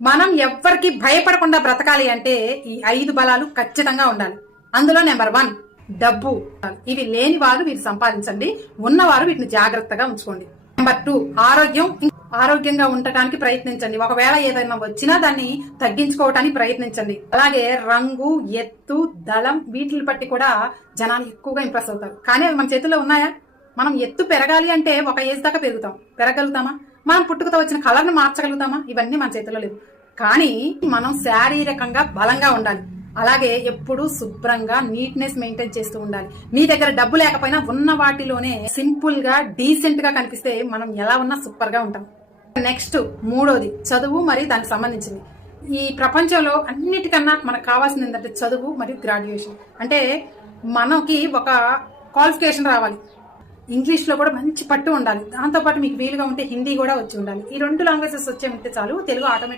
మనం ఎవ్వరికి భయపడకుండా బ్రతకాలి అంటే ఈ 5 బలాలు ఖచ్చితంగా ఉండాలి. అందులో నెంబర్ 1 డబ్బు. ఇవి లేని వారు వీటిని సంపాదించండి, ఉన్నవారు వీటిని జాగ్రత్తగా ఉంచుకోండి. నెంబర్ 2 ఆరోగ్యం. ఆరోగ్యంగా ఉండటానికి ప్రయత్నించండి. ఒకవేళ ఏదైనా వచ్చినా దాన్ని తగ్గించుకోవటానికి ప్రయత్నించండి. అలాగే రంగు, ఎత్తు, దళం వీటిని బట్టి కూడా జనాలు ఎక్కువగా ఇంప్రెస్ అవుతారు. కానీ అవి మన చేతుల్లో ఉన్నాయా? మనం ఎత్తు పెరగాలి అంటే ఒక ఏజ్ దాకా పెరగలుగుతామా? మనం పుట్టుకతో వచ్చిన కలర్ని మార్చగలుగుతామా? ఇవన్నీ మన చేతుల్లో లేవు. కానీ మనం శారీరకంగా బలంగా ఉండాలి. అలాగే ఎప్పుడు శుభ్రంగా నీట్నెస్ మెయింటైన్ చేస్తూ ఉండాలి. మీ దగ్గర డబ్బు లేకపోయినా ఉన్న వాటిలోనే సింపుల్ గా డీసెంట్ గా కనిపిస్తే మనం ఎలా ఉన్నా సూపర్ గా ఉంటాం. నెక్స్ట్ 3వది చదువు మరియు దానికి సంబంధించింది. ఈ ప్రపంచంలో అన్నిటికన్నా మనకు కావాల్సింది ఏంటంటే చదువు మరియు గ్రాడ్యుయేషన్. అంటే మనకి ఒక క్వాలిఫికేషన్ రావాలి. ఇంగ్లీష్ లో కూడా మంచి పట్టు ఉండాలి. దాంతో పాటు మీకు వీలుగా ఉంటే హిందీ కూడా వచ్చి ఉండాలి. ఈ 2 లాంగ్వేజెస్ వచ్చే ఉంటే చాలు, తెలుగు ఆటోమేటిక్